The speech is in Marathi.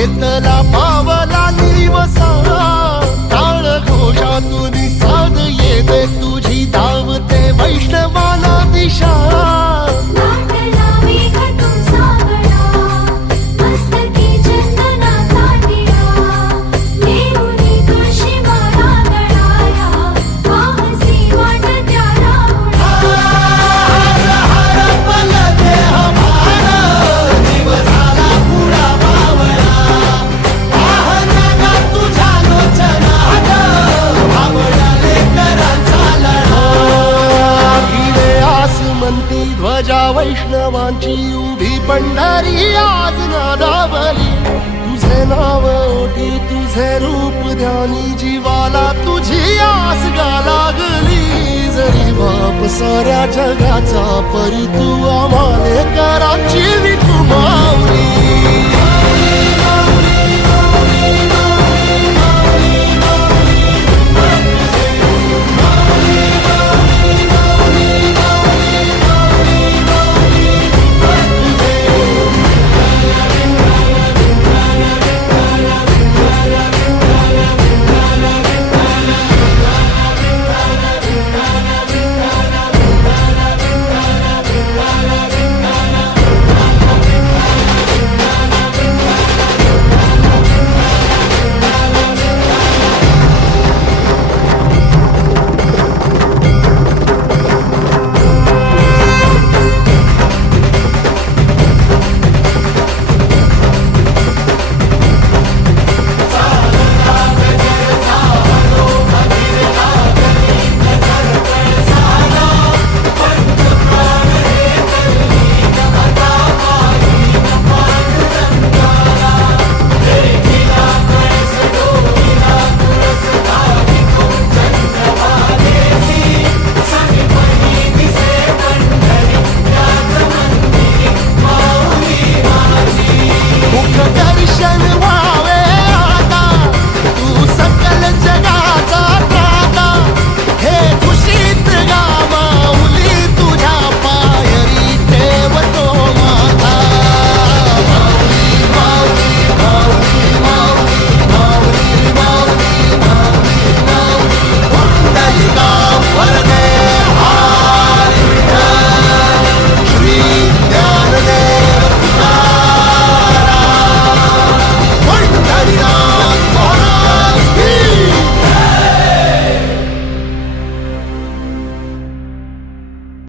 घेतला पावला निवसा टाळ घोषातून साध येते तुझी धावते वैष्णवाला दिशा ध्वजा वैष्णवांची उभी पंढरी आज नादावली तुझे नाव ओठी तुझे रूप ध्यानी जीवाला तुझी आस गा लागली जरी बाप साऱ्या जगाचा परी तू आम्हाले कराची विठू माऊली